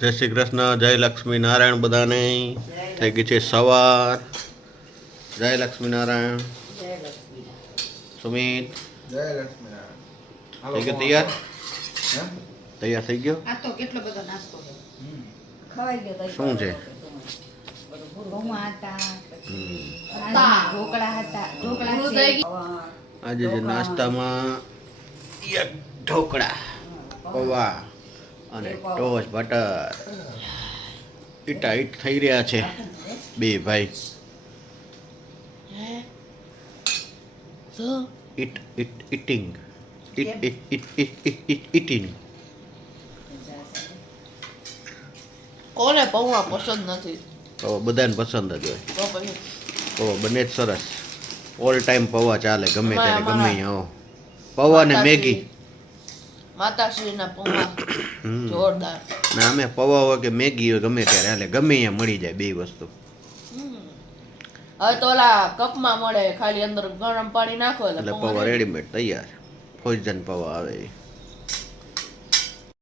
जय श्री कृष्ण, जय लक्ष्मी नारायण बधाने। થઈ ગઈ છે સવાર। જય લક્ષ્મી નારાયણ। સુમિત જય લક્ષ્મીનારાયણ। થઈ ગયો તૈયાર? તૈયાર થઈ ગયો? આ તો કેટલો બધો નાસ્તો છે, ખવાઈ ગયો તો શું છે? પૌવા હતા, ઢોકળા હતા, ઢોકળા છે આજે જે નાસ્તામાં એક ઢોકળા, પૌવા અને ટોસ બટર ઈટા ઈટ થઈ રહ્યા છે બે ભાઈ। ઈટ ઈટ ઈટિંગ ઈટ ઈટ ઈટ ઈટ ઈટિંગ। કોને પૌવા પસંદ નથી? પૌવા બધાને પસંદ જ હોય। તો પછી પૌવા બને જ સરસ। ઓલ ટાઈમ પૌવા ચાલે, ગમે ત્યારે ગમે અમારા અહીંયા આવો। પૌવા ને મેગી। માતાશ્રીના પૌવા હમ। જોરદાર। ના અમે પૌવા હોય કે મેગી હોય ગમે ત્યારે હાલે, ગમે અહીંયા મળી જાય બે વસ્તુ। હવે તો ઓલા કપમાં મળે, ખાલી અંદર ગરમ પાણી નાખો એટલે પૌવા રેડીમેડ તૈયાર, ફોજન પૌવા આવે।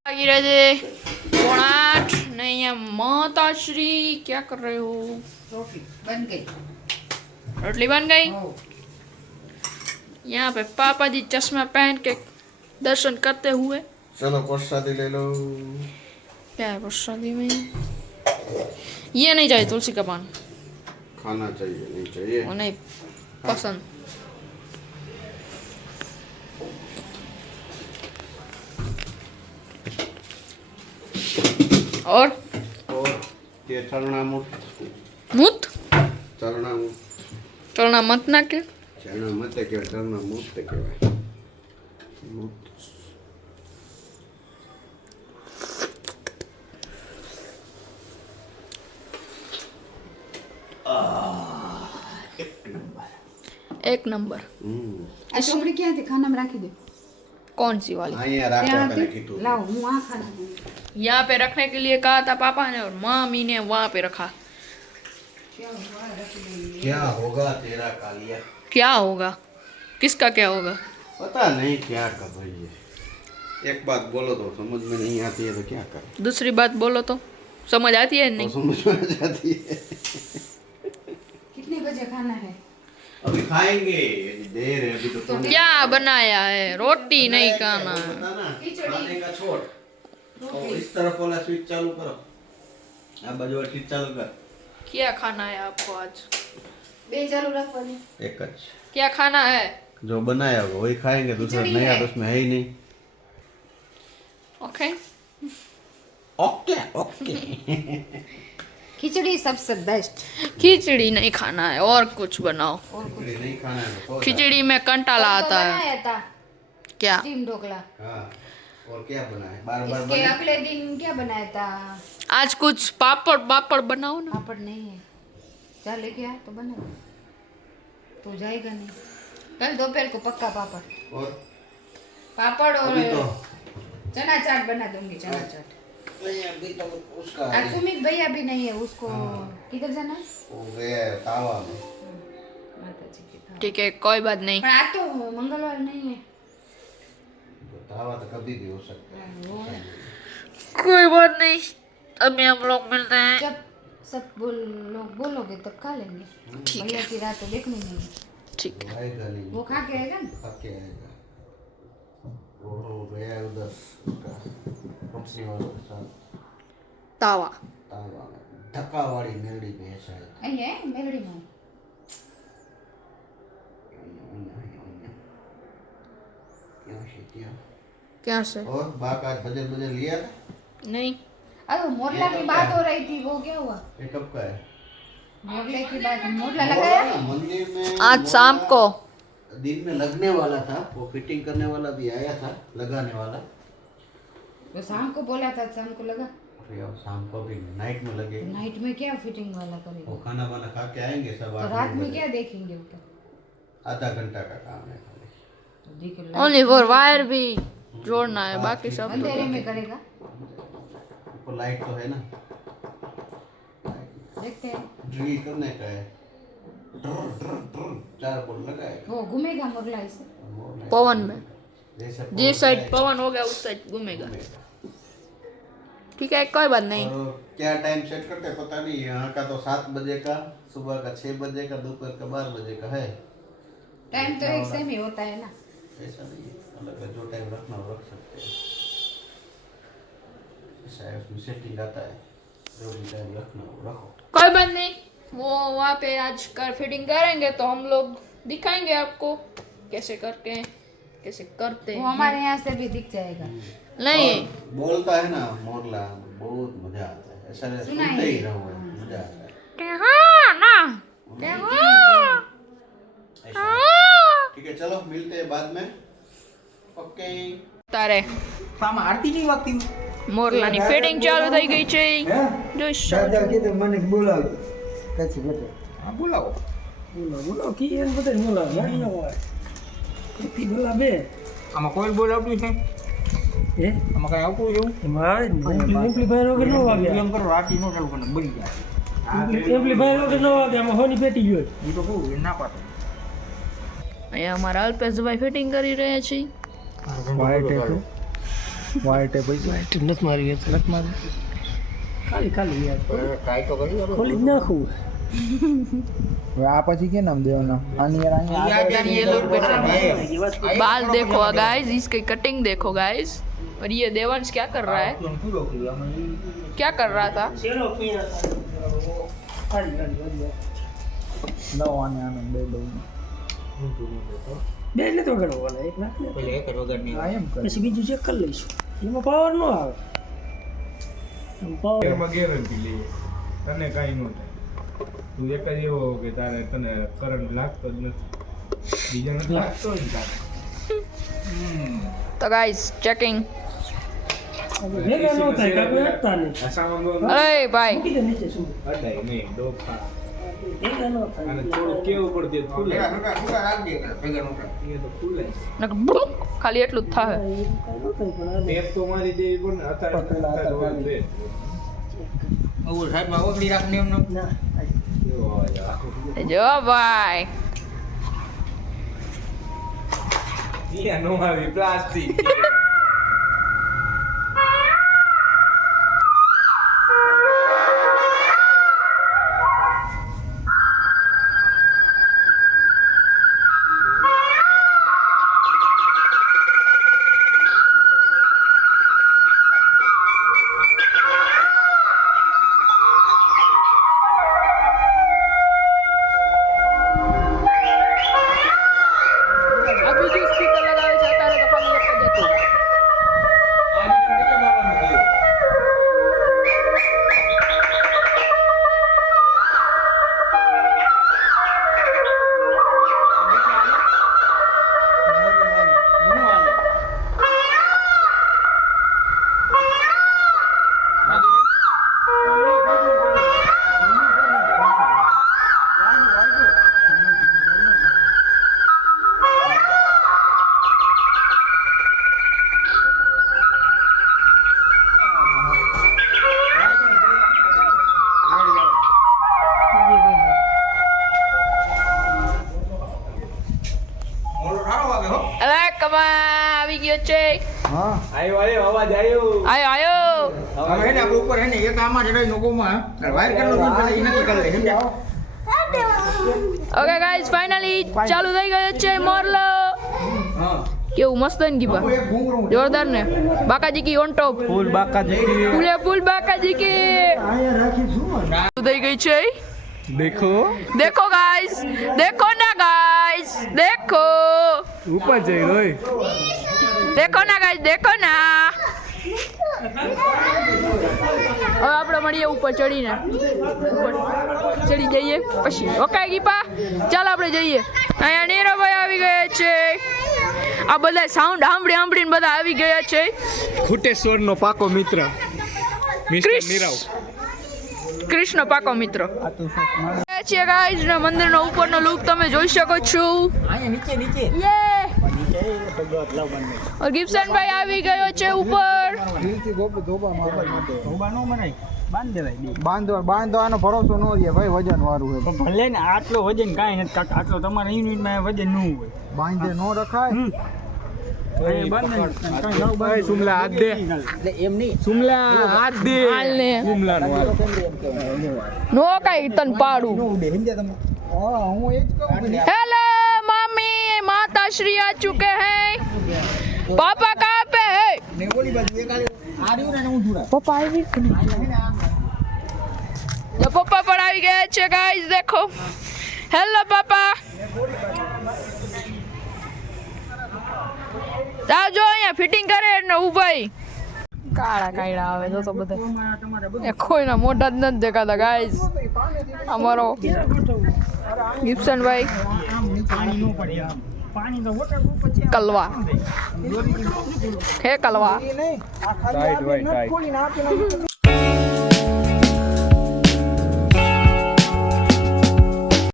वागी रहे 8:30 नहीं यहाँ माताश्री क्या कर रहे हो? रोटी बन गई। रोटली बन गई। यहाँ पे पापा जी चश्मा पहन के दर्शन करते हुए। चलो प्रसादी ले लो। क्या है प्रसादी में? ये नहीं चाहिए तुलसी का पान, खाना चाहिए नहीं चाहिए? वो नहीं पसंद। और ये चरना मुठ, मूत चरना मुठ, चलना मत ना के चरना मत के चरना मुठ के मुठ। एक नंबर। આ ચોપડી ક્યાં હતી? ખાનામાં રાખી દે। कौन सी वाली? અહીંયા રાખો ત્યાં તને હતી? કીધું। લાવ હું આ ખાના यहाँ पे रखने के लिए कहा था पापा ने, और मामी ने वहाँ पे रखा। क्या होगा तेरा कालिया? क्या होगा? किसका क्या होगा? पता नहीं क्या कर रही है। एक बात बोलो तो समझ में नहीं आती है तो क्या करें? दूसरी बात बोलो तो समझ आती है तो नहीं? समझ में आ जाती है। कितने बजे खाना है? अभी खाएंगे, देर है अभी तो खाने क्या बनाया है? रोटी नहीं खाना है। बताना, खिचड़ी। खाने का छोड़। तो इस तरफ वाला स्विच चालू करो, આ બાજુ વાળી સ્વિચ ચાલુ કર। क्या खाना है आपको आज? બે ચાલુ રાખવાની। एक જ क्या खाना है? जो बनाया होगा वही खाएंगे, दूसरा खिचड़ी नया है। तो उसमें है ही नहीं। ओके। Okay okay. खिचड़ी सबसे बेस्ट। खिचड़ी नहीं खाना है, और कुछ बनाओ। और कुछ खिचड़ी नहीं खाना है तो खिचड़ी में कंटाला तो आता है। बनाया था क्या? स्टीम ढोकला। हाँ, और क्या बना है? बार बार इसके बना। अगले दिन क्या बनाया था? आज कुछ पापड़ पापड़ बनाओ ना। पापड़ नहीं है, चल लेके आ तो बना। तो जाएगा नहीं, कल दोपहर को पक्का पापड़। और पापड़ और अभी तो चना चाट बना दूंगी। चना चाट नहीं, अभी तो उसका आज सुमित भैया भी नहीं है, उसको किधर जाना है? वो गया है तावा में। माता जी की थाल। ठीक है, कोई बात नहीं। पर आज तो मंगलवार नहीं है। तो तावा तो कभी भी हो सकता है। वो है। कोई बात नहीं, अभी हम लोग मिलते हैं। जब सब लोग बोलोगे तब खा लेंगे। ठीक भैया है, की रात तो देखनी नहीं है। ठीक है। वो आएगा नहीं, वो खा के आएगा ना। खा के आएगा। वो गया है उधर उसका पक्षी वालों के साथ तावा। तावा में धक्का वाली मेलड़ी पे है शायद। અહીં હે મેલડી માં। क्या है क्या? क्या से? और बाक आज बजर बजर लिया था? नहीं। अरे वो मोरला की बात हो रही थी, वो क्या हुआ? ये कब का है? मोरले की बात, मोरला लगाया? ना मंदिर में आज शाम को। दिन में लगने वाला था, वो फिटिंग करने वाला भी आया था, लगाने वाला। वो शाम को बोला था, शाम को लगा। फिर अब शाम को भी नाइट में लगे। नाइट में क्या फिटिंग वाला वो करेगा? खाना वाना खा के आएंगे सब। तो 8 रात में बजे। क्या देखेंगे वो तो? आधा घंटा का काम है खाली। तो देख लो। ओनली फॉर वायर भी जोड़ना है, बाकी सब तो अंधेरे में करेगा, ऊपर लाइट तो है ना, देखते हैं। ड्रिल करने का है। ड्र, ड्र, ड्र, 4 बोल लगाएगा। वो घूमेगा मोरला ऐसे। पवन में जैसे जिस साइड पवन हो गया उस साइड घूमेगा। ठीक है कोई बात नहीं। और क्या टाइम सेट करते पता नहीं, यहाँ का तो 7 बजे का, सुबह का 6 बजे का, दोपहर का 12 बजे का है। टाइम तो एक सेम ही होता है ना। ऐसा नहीं है, अलग है, जो टाइम रखना हो रख सकते हैं। ऐसा है, उसमें सेटिंग आता है, जो भी टाइम रखना हो रखो। कोई बात नहीं, वो वहाँ पे आज कर फिटिंग करेंगे तो हम लोग दिखाएंगे आपको कैसे करके कैसे करते वो हैं। हमारे यहाँ से भी दिख जाएगा। नहीं और बोलता है ना मोरला, बहुत मजा आता है, ऐसा नहीं सुना सुनते है। ही रहो, मजा आता है। ऐसा है। ठीक है, चलो मिलते हैं बाद में। ओके। તારે આમાં આરતી નહીં વાગતી મોરલાની ફિટિંગ ચાલુ થઈ ગઈ છે જોઈ શકો છો. કીધું મને બોલાવ કચ્છી બધે હા બોલાવો બોલાવ કી એને બધે બોલાવ મારી ન હોય કી બોલાવ બે આમાં કોઈ બોલાવતું છે હે આમાં કઈ આવતું એવું મારે એમ્પ્લી ભાઈ વગર ન વાગે એમ કરો આરતી નો ચાલુ કરે બળી જાય એમ્પ્લી ભાઈ વગર ન વાગે આમાં હોની પેટી ગયો એ તો કહું એ ના પાડે અહીંયા અમારા અલ્પેશભાઈ ફિટિંગ કરી રહ્યા છે. વાઈટ નથી મારી નથી મારી ખાલી યાર ટ્રાય તો કરી ખોલી જ નાખું હવે આ પછી કે નામ દેવાના આની યાર ये लोग बाल देखो गाइस, इसकी कटिंग देखो गाइस. और ये देवांश क्या कर रहा है, क्या कर रहा था? ચેલો પીયા ખાલી નવાને આનંદ બે લઉં બે એટલે તો ગણવાના એક નાખ લે પેલે એક વગરની આ એમ કર પછી બીજું ચેક કરી લઈશું એમાં પાવર ન આવે પાવર એમાં ગેરંટી લઈએ તને કાંઈ ન થાય. તું એક જ એવો કે તારે તને કરંટ લાગતો જ નથી, બીજાને તો લાગતો જ તારે. तो गाइस चेकिंग. ભેગા ન થાય કાપી આપતા નહીં આ સામાન अरे भाई મૂકી દે નીચે શું અડાય નહીં, ડોફા. ભેગા ન થાય અને થોડું કેવું પડતું ફૂલે, ભેગા ભેગા રાખજે ભેગા નો કરે એ તો ફૂલે. खाली એટલું જ થાય. ટેપ તો મારી દેવી પણ અત્યારે હોય બે. ઓર સાહેબ માં ઓગળી રાખને એમ કેવો અવાજ આવે. જો ભાઈ ઈ નો આવી પ્લાસ્ટિક. આ બીજું સ્પીકર લગાવે છે અત્યારે તો ખાલી એક જ હતું. મોલો સારો વાગે હો અરે કમા આવી ગયો છે. હા આયો અવાજ આવ્યો. આયો હવે હે ને આપણે ઉપર હે ને એક આમાં ચડાઈ નોકોમાં વાયર કરલો તો પેલા ઈ નક્કી કરી લે સમજ્યા ઓકે ગાઈસ ફાઇનલી ચાલુ થઈ ગયો છે મોરલો. હા કેવું મસ્ત ને ગીબા, એક ઘૂંઘરું જોરદાર ને. બાકાજી કી ઓન ટોપ, ફૂલ બાકાજી ફૂલ બાકાજી કી અહીંયા રાખી શું થઈ ગઈ છે. દેખો देखो गाइस, देखो ना गाइस, देखो ઉપર જઈ રોય देखो ना गाइस, देखो ना. હવે આપણે મળીએ ઉપર ચડીને, ઉપર ચડી જઈએ પછી. ઓકે ગીપા ચાલ આપણે જઈએ. અહીંયા નીરવભાઈ આવી ગયા છે. આ બધા સાઉન્ડ સાંભળીને બધા આવી ગયા છે. ખૂટેશ્વરનો પાકો મિત્ર મિસ્ટર ક્રિશ. નીરવ કૃષ્ણ પાકો મિત્ર છે ગાઈસ ને મંદિરનો ઉપરનો લુક તમે જોઈ શકો છો. અહીંયા નીચે યે और गिब्सन भाई આવી ગયો છે ઉપર. દિલથી ધોબા મારવા માટે ધોબા નો મનાય બાંધ દેવાય બાંધવાનો ભરોસો ન રહે ભાઈ, વજન વાળું હોય પણ ભલે ને આટલો વજન કાંઈ નથી કાકા, આટલો તમારા યુનિટમાં વજન ન હોય બાંધે ન રખાય ભાઈ સુમલા હાથ દે એમ નહીં સુમલા હાથ દે હાલ ને સુમલા નો હાથ નો કાઈ તન પાડું હું એ જ કહું કે हेलो मम्मी माता श्री आ चुके हैं पापा कहाँ पे है ને ઓલી બાજુ એક આ રહ્યું ને હું જોડા पापा આવી કે નહીં तो पापा પણ આવી ગયા છે गाइस देखो हेलो पापा જાઓ જો અહીંયા ફિટિંગ કરે એટલે ઉભાઈ કાળા કાળા આવે તો બધા એ કોઈના મોઢા જ નથી દેખાતા ગાઈસ અમારો ગિબ્સન ભાઈ કલવા હે કલવા નહીં આ ખાલી આ નટ ખોલીને આપીને